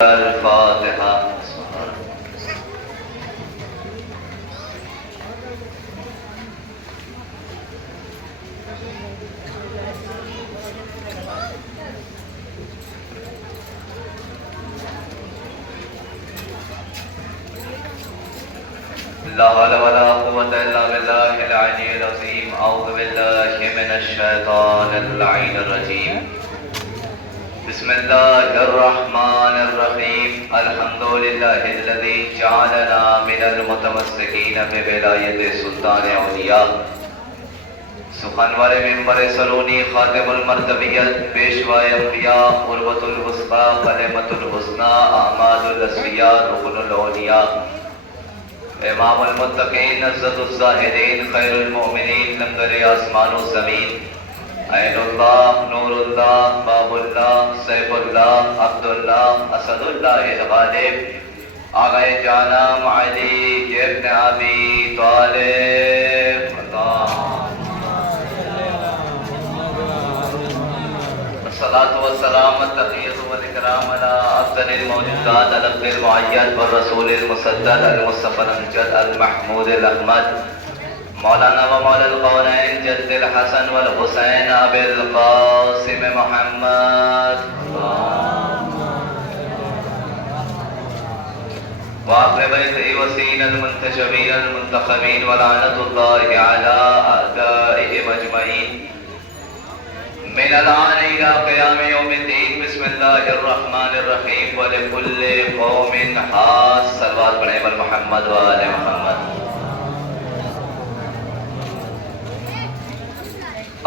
الفاتحہ. لا حول ولا قوة إلا بالله العلي العظيم. أعوذ بالله من الشيطان اللعين الرجيم. بسم الله الرحمن الرحيم. الحمد لله الذي جعلنا من المتمسكين بولاية سلطان أولياء. سخنور منبر سلونی خاتم المرتبیت پیشوائے انبیاء قربت الوسطی کلمۃ الحسنی احمد الاسفیاء رکن الاولیاء امام المتقین عزت الزاہدین خیر المؤمنین لنگر آسمان و زمین عین اللہ نور اللہ باب اللہ سیف اللہ عبد اللہ اسد اللہ الغالب آغا جانم علی ابن ابی طالب. الصلاة والسلام والتحیۃ والاکرام علی افضل الموجودات العبد المعید والرسول المسدد المصطفى الامجد المحمود الاحمد مولانا و مولا القونین جد الحسن والحسین ابی القاسم محمد وآخر بیتہ وسین المنتشبین المنتخبین ولعنۃ اللہ علی اعدائهم اجمعین من الآن إلى قيام يوم الدين. بسم الله الرحمن الرحيم. ولكل قوم خاص. صلوات پڑھیں بر محمد و آل محمد.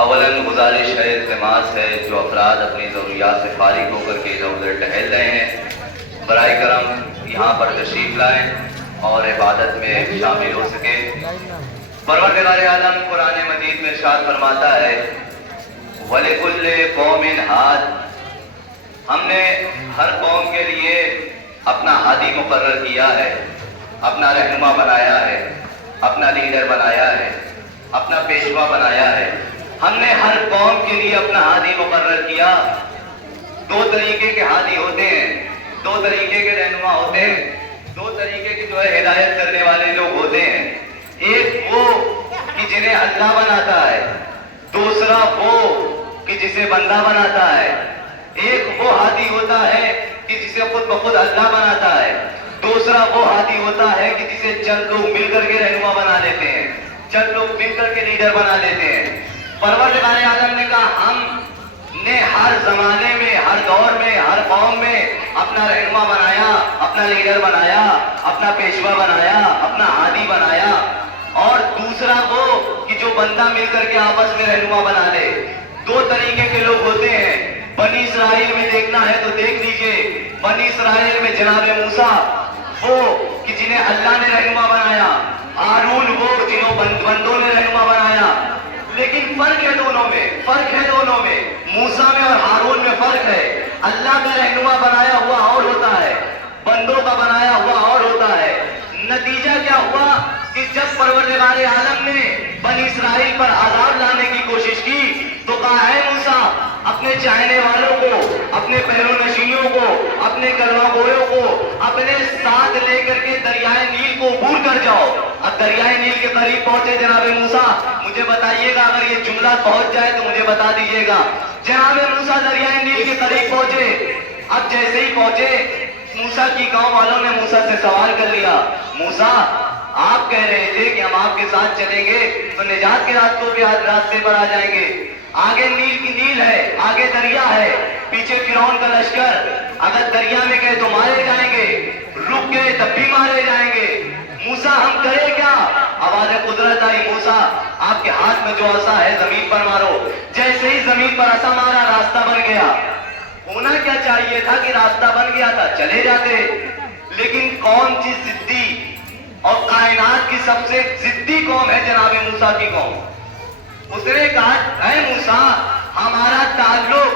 اولاً گزارش ہے، التماس ہے، جو افراد اپنی ضروریات سے فارغ ہو کر کے ادھر ادھر ٹہل رہے ہیں برائے کرم یہاں پر تشریف لائیں اور عبادت میں شامل ہو سکیں. پروردگار عالم قرآن مجید میں ارشاد فرماتا ہے وَلِكُلِّ قَوْمٍ هَادٍ. ہم نے ہر قوم کے لیے اپنا ہادی مقرر کیا ہے، اپنا رہنما بنایا ہے، اپنا لیڈر بنایا ہے، اپنا پیشوا بنایا ہے. ہم نے ہر قوم کے لیے اپنا ہادی مقرر کیا. دو طریقے کے ہادی ہوتے ہیں، دو طریقے کے رہنما ہوتے ہیں، دو طریقے کے جو ہے ہدایت کرنے والے لوگ ہوتے ہیں. ایک وہ کہ جنہیں اللہ بناتا ہے، دوسرا وہ کہ جسے بندہ بناتا ہے. ایک وہ ہادی ہوتا ہے کہ جسے خود بخود اللہ بناتا ہے، دوسرا وہ ہادی ہوتا ہے کہ جسے چند لوگ مل کر کے رہنما بنا لیتے ہیں، چند لوگ مل کر کے لیڈر بنا لیتے ہیں. پروردگار عالم نے کہا ہم نے ہر زمانے میں، ہر دور میں، ہر قوم میں اپنا رہنما بنایا، اپنا لیڈر بنایا، اپنا پیشوا بنایا، اپنا ہادی بنایا. اور دوسرا وہ کہ جو بندہ مل کر کے آپس میں رہنما بنا لے. دو طریقے کے لوگ ہوتے ہیں. بنی اسرائیل میں دیکھنا ہے تو دیکھ لیجئے. بنی اسرائیل میں جناب موسیٰ وہ کہ جنہیں اللہ نے رہنما بنایا، ہارون وہ جنہوں بندوں نے رہنما بنایا. لیکن فرق ہے دونوں میں، فرق ہے دونوں میں. موسیٰ میں اور ہارون میں فرق ہے. اللہ کا رہنما بنایا ہوا اور ہوتا ہے، بندوں کا بنایا ہوا اور ہوتا ہے. نتیجہ کیا ہوا کہ جب پروردگار عالم نے بنی اسرائیل پر عذاب لانے کی کوشش کی تو کہا ہے موسیٰ اپنے چاہنے والوں کو، اپنے پیروں نشینوں کو، اپنے کلمہ گویوں کو اپنے ساتھ لے کر کے دریائے نیل کو عبور کر جاؤ. اب دریائے نیل کے قریب پہنچے جناب موسیٰ، مجھے بتائیے گا اگر یہ جملہ پہنچ جائے تو مجھے بتا دیجیے گا. جناب موسیٰ دریائے نیل کے قریب پہنچے. اب جیسے ہی پہنچے موسیٰ کی قوم والوں نے موسیٰ سے سوال کر لیا موسیٰ آپ کہہ رہے تھے کہ ہم آپ کے ساتھ چلیں گے تو نجات کے راستوں کے راستے پر آ جائیں گے. آگے نیل ہے، آگے دریا ہے، پیچھے فرعون کا لشکر. اگر دریا میں گئے تو مارے جائیں گے، رک گئے تب بھی مارے جائیں گے. موسیٰ ہم کرے کیا؟ آواز قدرت آئی موسیٰ آپ کے ہاتھ میں جو عصا ہے زمین پر مارو. جیسے ہی زمین پر عصا مارا راستہ بن گیا. ہونا کیا چاہیے تھا کہ راستہ بن گیا تھا چلے جاتے. لیکن کون سی ضدی اور کائنات کی سب سے ضدی قوم ہے جناب موسیٰ کی قوم. اس نے کہا اے موسیٰ ہمارا تعلق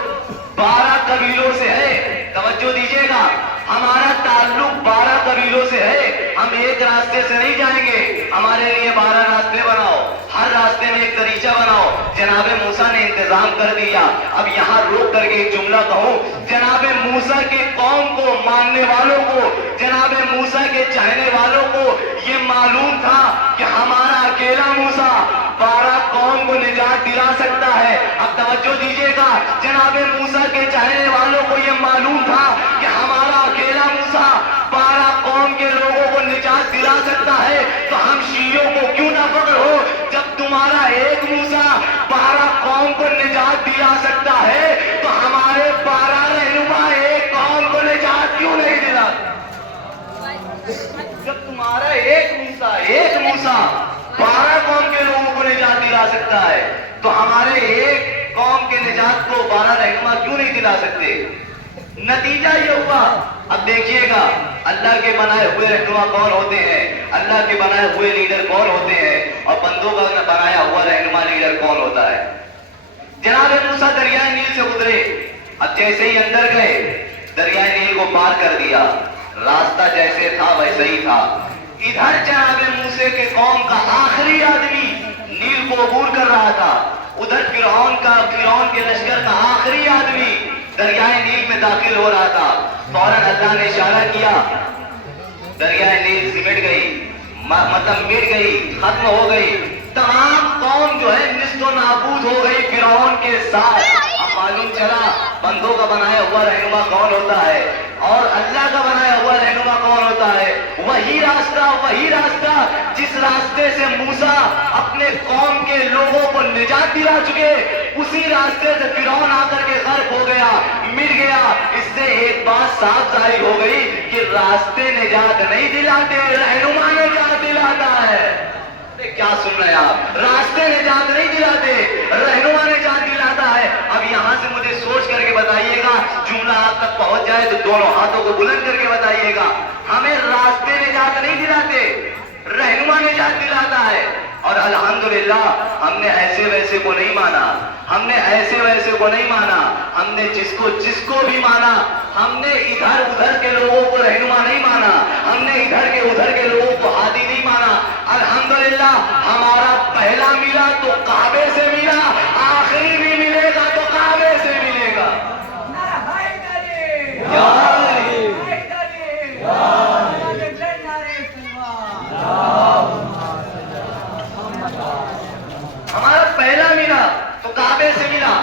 12 قبیلوں سے ہے. توجہ دیجیے گا، ہمارا تعلق 12 قبیلوں سے ہے. ہم ایک راستے سے نہیں جائیں گے، ہمارے لیے 12 راستے بناؤ. ہر ہر راستے میں ایک دریچہ بناؤ. جناب موسیٰ نے انتظام کر دیا. اب یہاں روک کر کے ایک جملہ کہوں, جناب موسیٰ کے قوم کو, ماننے والوں کو, جناب موسیٰ کے چاہنے والوں کو یہ معلوم تھا کہ ہمارا اکیلا موسیٰ 12 قوم کو نجات دلا سکتا ہے. اب توجہ دیجیے گا, جناب موسیٰ کے چاہنے والوں کو یہ معلوم تھا کہ ہمارا اکیلا موسیٰ 12 قوم کے لوگوں کو نجات دلا سکتا ہے. تو ہم شیعوں کو کیوں نہ فخر ہو جب تمہارا ایک موسیٰ 12 قوم کو نجات دلا سکتا ہے, تو ہمارے 12 رہنما ایک قوم کو نجات کیوں نہیں دلاتے؟ جب تمہارا ایک موسیٰ 12 قوم کے لوگوں کو نجات دلا سکتا ہے, تو ہمارے ایک قوم کے نجات کو 12 رہنما کیوں نہیں دلا سکتے؟ نتیجہ یہ ہوا. اب دیکھیے گا اللہ کے بنائے ہوئے رہنما کون ہوتے ہیں, اللہ کے بنائے ہوئے لیڈر کون ہوتے ہیں, اور بندوں کا بنایا ہوا رہنما لیڈر کون ہوتا ہے. جناب موسیٰ دریائے نیل سے گزرے. اب جیسے ہی اندر گئے, دریائے نیل کو پار کر دیا, راستہ جیسے تھا ویسے ہی تھا. ادھر جناب موسیٰ کے قوم کا آخری آدمی نیل کو عبور کر رہا تھا, ادھر فرعون کے لشکر کا آخری آدمی دریائے نیل میں داخل ہو رہا تھا. فوراً اللہ نے اشارہ کیا, دریائے نیل سمٹ گئی, مطلب مٹ گئی, ختم ہو گئی. تمام قوم جو ہے نست و نابود ہو گئی فرعون کے ساتھ. اب معلوم چلا بندوں کا بنایا ہوا رہنما کون ہوتا ہے اور اللہ کا بنایا ہوا رہنما کون ہوتا ہے. وہی راستہ جس راستے سے موسیٰ اپنے قوم کے لوگوں کو نجات دلا چکے, اسی راستے سے فرعون آ کر کے غرق ہو گیا, مٹ گیا. اس سے ایک بات صاف ظاہر ہو گئی کہ راستے نجات نہیں دلاتے, رہنما نجات دلاتا ہے. کیا سن رہے ہیں آپ؟ راستے نجات نہیں دلاتے, رہنما نجات دلاتا ہے. اب یہاں سے مجھے سوچ کر کے بتائیے گا, جملہ آپ تک پہنچ جائے تو دونوں ہاتھوں کو بلند کر کے بتائیے گا, ہمیں راستے نجات نہیں دلاتے, رہنما نجات دلاتا ہے. اور الحمدللہ ہم نے ایسے ویسے کو نہیں مانا, ہم نے جس کو بھی مانا, ہم نے ادھر ادھر کے لوگوں کو رہنما نہیں مانا, ہم نے ادھر کے لوگوں کو ہادی نہیں مانا. الحمدللہ ہمارا پہلا ملا تو کعبے سے ملا, آخری بھی ملے گا تو کعبے سے ملے گا. ہمارا پہلا ملا تو کعبے سے ملا,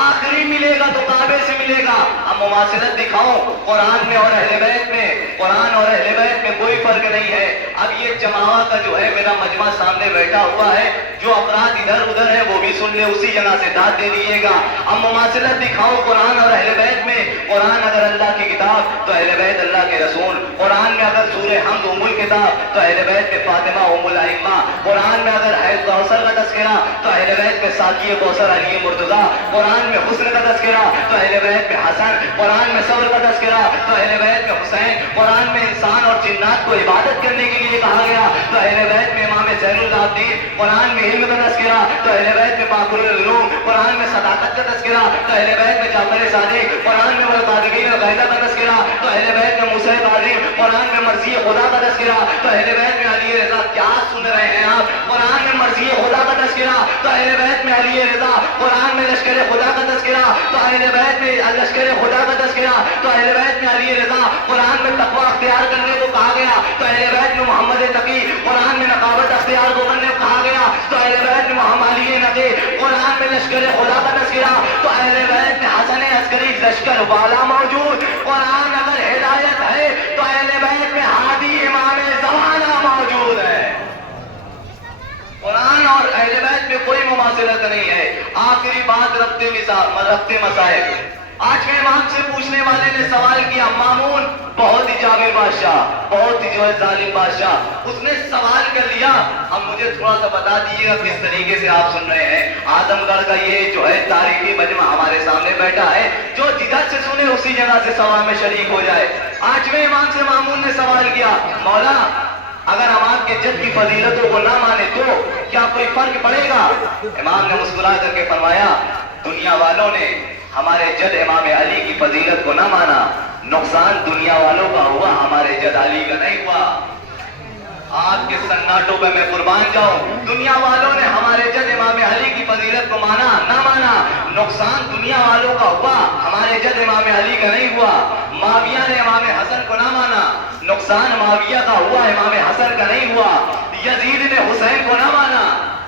آخری ملے گا تو کعبے سے ملے گا. اب مماثلت دکھاؤں قرآن میں اور اہل بیت میں, قرآن اور اہل بیت میں کوئی فرق نہیں ہے. اب یہ جماعت کا جو ہے میرا مجمع سامنے بیٹھا ہوا ہے, جو افراد ادھر ادھر ہیں وہ بھی سن لے, اسی جگہ سے داد دے دیجیے گا. اب مماثلت دکھاؤں قرآن اور اہل بیت میں. قرآن اگر اللہ کی کتاب تو اہل بیت اللہ کے رسول. قرآن میں اگر سورہ حمد ام الکتاب تو اہل بیت میں فاطمہ ام الائمہ. قرآن میں اگر حیض کوثر کا تذکرہ تو اہل بیت میں ساقی کوثر علی مرتضیٰ. قرآن میں حسن کا تذکرہ تو اہل بیت میں حسن. قرآن میں صبر کا تذکرہ تو اہل بیت میں حسین. قرآن میں انسان اور جنات کو عبادت کرنے کے لیے کہا گیا تو اہل بیت میں امام زین العابدین. قرآن میں علم کا تذکرہ تو اہل بیت میں باقر العلوم. قرآن میں صداقت کا تذکرہ تو اہل بیت میں جعفر صادق. قرآن میں والقادمین الغیظ کا تذکرہ تو اہل بیت میں موسیٰ کاظم. قرآن میں مرضی خدا کا تذکرہ تو اہل بیت میں علی رضا. کیا سن رہے ہیں آپ؟ قرآن میں مرضی خدا کا تذکرہ تو اہل بیت میں علی رضا. قرآن میں لشکر خدا کا تذکرہ تو اہل بیت میں لشکر خدا کا تذکرہ تو اہل بیت میں علی رضا. قرآن میں تقویٰ اختیار کرنے کو کہا گیا تو اہل بیت میں محمد تقی. قرآن میں نقابت اختیار کو کرنے کو کہا گیا تو اہل بیت میں محمد علی نقی. قرآن میں لشکر خدا کا تذکرہ تو اہل بیت میں حسن عسکری لشکر والا موجود. قرآن اگر ہدایت ہے تو اہل بیت میں ہادی امام زمانہ موجود ہے. قرآن اور اہل بیت میں کوئی مماثلت نہیں ہے. آخری بات ربط مسائل. آٹھویں امام سے پوچھنے والے نے سوال کیا, مامون بہت ہی جابر بادشاہ, بہت ہی جو ہے ظالم بادشاہ, اس نے سوال کر لیا. اب مجھے تھوڑا سا بتا دیجیے گا کس طریقے سے آپ سن رہے ہیں. اعظم گڑھ کا یہ جو ہے تاریخی مجمع ہمارے سامنے بیٹھا ہے, جو جدھر سے سنے اسی جگہ سے سوال میں شریک ہو جائے. آٹھویں امام سے مامون نے سوال کیا, مولا اگر ہم آپ کے جد کی فضیلتوں کو نہ مانے تو کیا کوئی فرق پڑے گا؟ امام نے مسکرا کر کے فرمایا, دنیا والوں نے ہمارے جد امام علی کی فضیلت کو نہ مانا, نقصان دنیا والوں کا ہوا, ہمارے جد علی کا نہیں ہوا. آپ کے سناٹوں پہ میں قربان جاؤں۔ دنیا والوں نے ہمارے جد امام علی کی فضیلت کو مانا نہ مانا، نقصان دنیا والوں کا ہوا، ہمارے جد امام علی کا نہیں ہوا۔ معاویہ نے امام حسن کو نہ مانا، نقصان معاویہ کا ہوا، امام حسن کا نہیں ہوا۔ یزید نے حسین کو نہ مانا،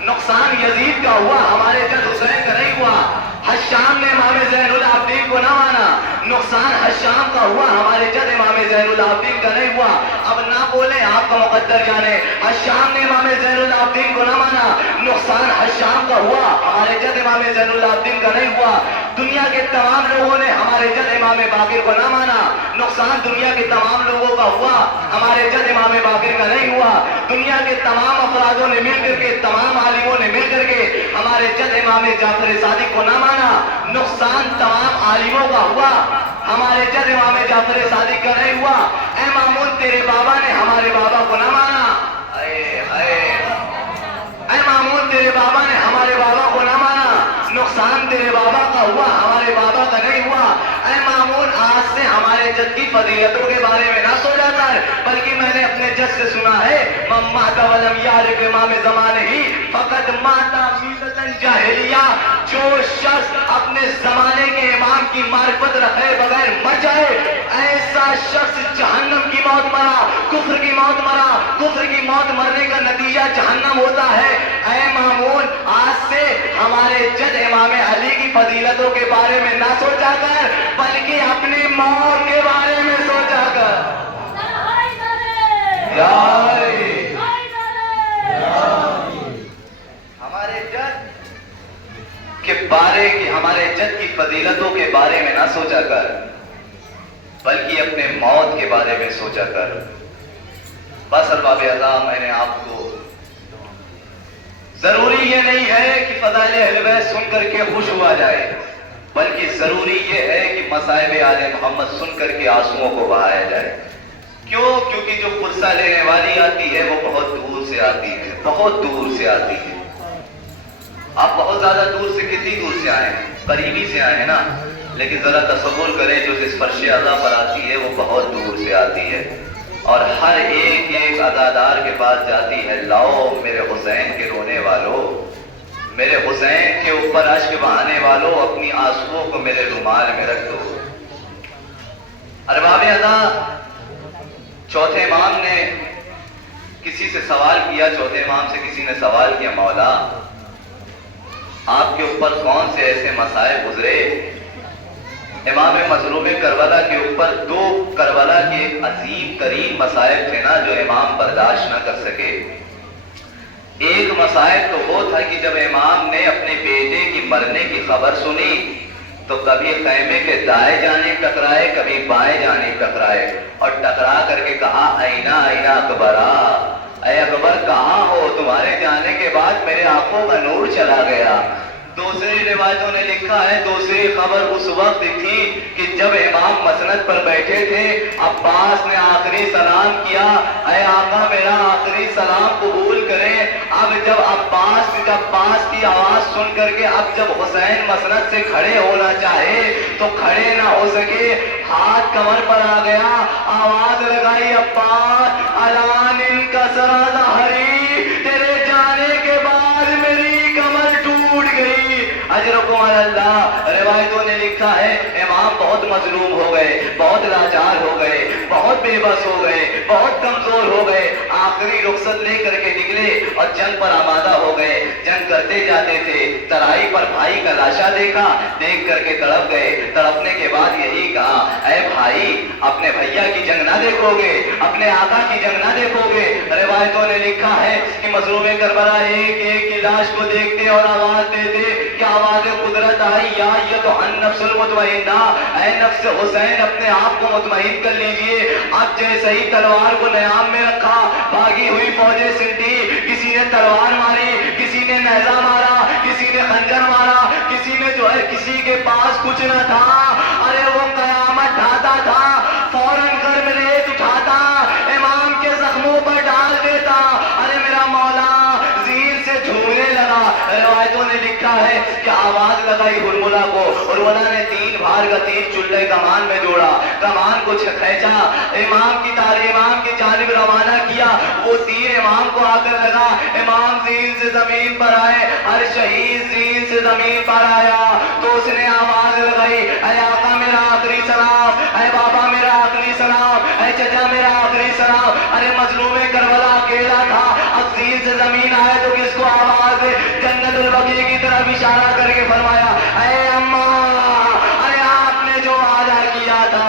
نقصان یزید کا ہوا، ہمارے جد حسین کا نہیں ہوا۔ حشام نے امام زین العابدین کو نہ مانا، نقصان حشام کا ہوا، ہمارے جد امام زین العابدین کا نہیں ہوا۔ اب نہ بولیں، آپ کا مقدر جانے، حشام نے امام زین العابدین کو نہ مانا، نقصان حشام کا ہوا، ہمارے جد امام زین العابدین کا نہیں ہوا۔ دنیا کے تمام لوگوں نے ہمارے جد امام باقر کو نہ مانا، نقصان دنیا کے تمام لوگوں کا ہوا، ہمارے جد امام باقر کا نہیں ہوا۔ دنیا کے تمام افرادوں نے مل کر کے، تمام عالموں نے مل کر کے ہمارے جد امام جعفر صادق کو نہ مانا، نقصان تمام عالموں کا ہوا، ہمارے جد امام جعفر صادق کا نہیں ہوا۔ اے مامون تیرے بابا نے ہمارے بابا کو نہ مانا، اے مامون تیرے بابا نے ہمارے بابا کو نہ مانا، نقصان تیرے بابا کا ہوا، ہمارے بابا کا نہیں ہوا۔ اے مامون آج سے ہمارے جد کی فضیلتوں کے بارے میں نہ سوچا کر، بلکہ میں نے اپنے جد سے سنا ہے، من مات ولم یعرف امام زمانہ فقد مات میتۃ جاہلیہ، جو شخص اپنے زمانے کے امام کی معرفت رکھے بغیر مر جائے، ایسا شخص جہنم کی موت مرا، کفر کی موت مرا، کفر کی موت مرنے کا نتیجہ جہنم ہوتا ہے۔ اے مامون آج سے ہمارے جد امام علی کی فضیلتوں کے بارے میں نہ سوچا کر، بلکہ اپنی موت کے بارے میں سوچا کر۔ ہمارے جد کے بارے کی، ہمارے جد کی فضیلتوں کے بارے میں نہ سوچا کر، بلکہ اپنے موت کے بارے میں سوچا کر۔ بس ارباب اعظم، میں نے آپ کو، ضروری یہ نہیں ہے کہ فضائل اہل بیت سن کر کے خوش ہوا جائے، بلکہ ضروری یہ ہے کہ مصائب آل محمد سن کر کے آنسوؤں کو بہایا جائے۔ کیوں؟ کیونکہ جو قرصہ لینے والی آتی ہے وہ بہت دور سے آتی ہے، بہت دور سے آتی ہے۔ آپ بہت زیادہ دور سے، کتنی دور سے آئے ہیں؟ قریبی سے آئے ہیں نا، لیکن ذرا تصور کریں جو جس فرش اعضا پر آتی ہے وہ بہت دور سے آتی ہے، اور ہر ایک ایک عزادار کے پاس جاتی ہے، لاؤ میرے حسین کے رونے والوں، میرے حسین کے اوپر اشک بہانے والوں، اپنی آنسوؤں کو میرے رومال میں رکھ دو۔ ارباب اعضا، چوتھے امام نے کسی سے سوال کیا، چوتھے امام سے کسی نے سوال کیا، مولا آپ کے اوپر کون سے ایسے مصائب گزرے؟ امام مظلوم کربلا کے اوپر دو کربلا کے ایک عظیم ترین مصائب تھے نا جو امام برداشت نہ کر سکے۔ ایک مصائب تو وہ تھا کہ جب امام نے اپنے بیٹے کی مرنے کی خبر سنی تو کبھی خیمے کے دائیں جانب ٹکرائے، کبھی بائیں جانب ٹکرائے، اور ٹکرا کر کے کہا اینا اینا اکبرا، اے اکبر کہاں ہو؟ تمہارے جانے کے بعد میرے آنکھوں کا نور چلا گیا۔ دوسری روایتوں نے لکھا ہے، دوسری خبر اس وقت تھی کہ جب امام مسند پر بیٹھے تھے، عباس نے آخری سلام کیا، اے آقا میرا آخری سلام قبول کریں۔ اب جب عباس کی آواز سن کر کے اب جب حسین مسند سے کھڑے ہونا چاہے تو کھڑے نہ ہو سکے، ہاتھ کمر پر آ گیا، آواز لگائی، عباس الان انکسر ظہری، تیرے جانے کے بعد میری کمر ٹوٹ گئی۔ اجرکم اللہ۔ روایتوں نے لکھا ہے امام بہت مظلوم ہو گئے، بہت لاچار ہو گئے، بہت بے بس ہو گئے، بہت کمزور ہو گئے، آخری رخصت لے کر کے نکلے اور جنگ پر آمادہ ہو گئے۔ جنگ کرتے جاتے تھے، ترائی پر بھائی کا لاشا دیکھا، دیکھ کر کے تڑپ گئے۔ تڑپنے کے بعد یہی کہا، اے بھائی اپنے بھیا کی جنگ نہ دیکھو گے، اپنے آقا کی جنگ نہ دیکھو گے۔ روایتوں نے لکھا ہے کہ مظلوم کربلا ایک ایک کی لاش کو دیکھتے اور آواز دیتے کہ آواز قدرت آئی، یا النفس المطمئنہ، اے نفس حسین اپنے آپ کو مطمئن کر لیجئے۔ اب جیسے ہی تلوار کو نیام میں رکھا، بھاگی ہوئی فوجیں سنٹی، کسی نے تلوار ماری، کسی نے نیزہ مارا، کسی نے خنجر مارا، کسی نے جو ہے کسی کے پاس کچھ نہ تھا، ارے وہ قیامت ڈھاتا تھا، فوراً گرم ریت اٹھاتا، امام کے زخموں پر ڈال دیتا، ارے میرا مولا زین سے جھومنے لگا۔ روایتوں نے لکھا ہے ہے کہ آواز لگائی ہرملا کو، ہرملا نے 3 بار کا تیر چلے کمان میں جوڑا، کمان کو کھینچا، امام کی جانب روانہ کیا، وہ تیر امام کو آ کر لگا، امام زین سے زمین پر آئے، ہر شہید زین سے زمین پر آیا تو اس نے آواز لگائی، اے آقا میرا آخری سلام، اے بابا میرا آخری سلام، اے چچا میرا آخری سلام۔ ارے مظلوم کربلا اکیلا تھا، اب زین سے زمین آئے تو کس کو آواز دے؟ جنت البقیع کی طرف اشارہ کر کے فرمایا، اے اماں، ارے آپ نے جو وعدہ کیا تھا،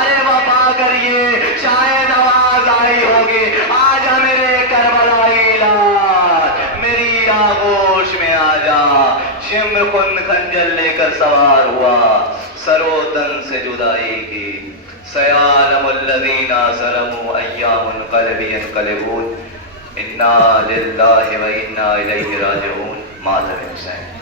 ارے وفا کریے، شاید آواز آئی ہوگی، آجا میرے کربلائی لال، میری آغوش میں آجا۔ شمر خن خنجر لے کر سوار ہوا، سرو تن سے جدائی کی، سیعلم الذین ظلموا ایام منقلب ینقلبون، انا للہ و انا الیہ راجعون۔ ماتم حسین۔